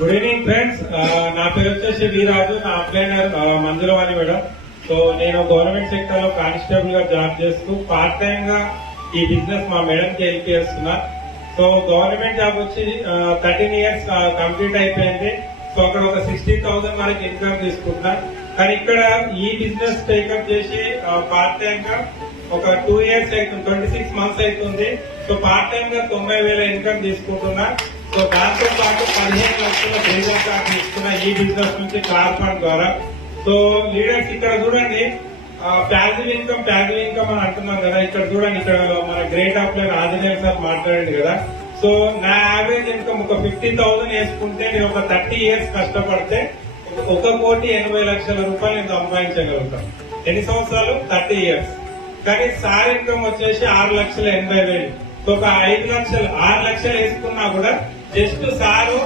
Good evening friends. నా పేరు వచ్చేసి వీరాజు. నా అప్లైనర్ మంజులవాణి మేడం. సో నేను గవర్నమెంట్ సెక్టర్ లో కానిస్టేబుల్ గా జాబ్ చేస్తూ పార్ట్ టైం గా ఈ బిజినెస్ మా మేడం కి హెల్ప్ చేస్తున్నా. సో గవర్నమెంట్ జాబ్ వచ్చి 13 ఇయర్స్ కంప్లీట్ అయిపోయింది. సో అక్కడ ఒక 60,000 వరకు ఇన్కమ్ తీసుకుంటున్నా. కానీ ఇక్కడ ఈ బిజినెస్ టేకప్ చేసి పార్ట్ టైం గా ఒక 2 ఇయర్స్ అవుతుంది, 26 మంత్స్ అవుతుంది. సో పార్ట్ టైం గా 90,000 ఇన్కమ్ తీసుకుంటున్నా. సో దాంతో పాటు 15 లక్షల బేజల్ కార్డు తీసుకున్న ఈ బిజినెస్ నుంచి కార్ ఫండ్ ద్వారా. సో లీడర్స్ ఇక్కడ చూడండి, ప్యాసివ్ ఇన్కమ్ అని అంటున్నాం కదా. ఇక్కడ చూడండి, ఇక్కడ మన గ్రేట్ అప్లైన్ ఆంజనేయ సార్ మాట్లాడండి కదా. సో నా యావరేజ్ ఇన్కమ్ ఒక 50,000 వేసుకుంటే నేను ఒక 30 ఇయర్స్ కష్టపడితే 1,80,00,000 రూపాయలు నేను సంపాదించగలుగుతాను. ఎన్ని సంవత్సరాలు? 30 ఇయర్స్. కానీ సార్ ఇన్కమ్ వచ్చేసి 6,80,000. సో ఒక 5 లక్షలు 6 లక్షలు వేసుకున్నా కూడా జస్ట్ సారు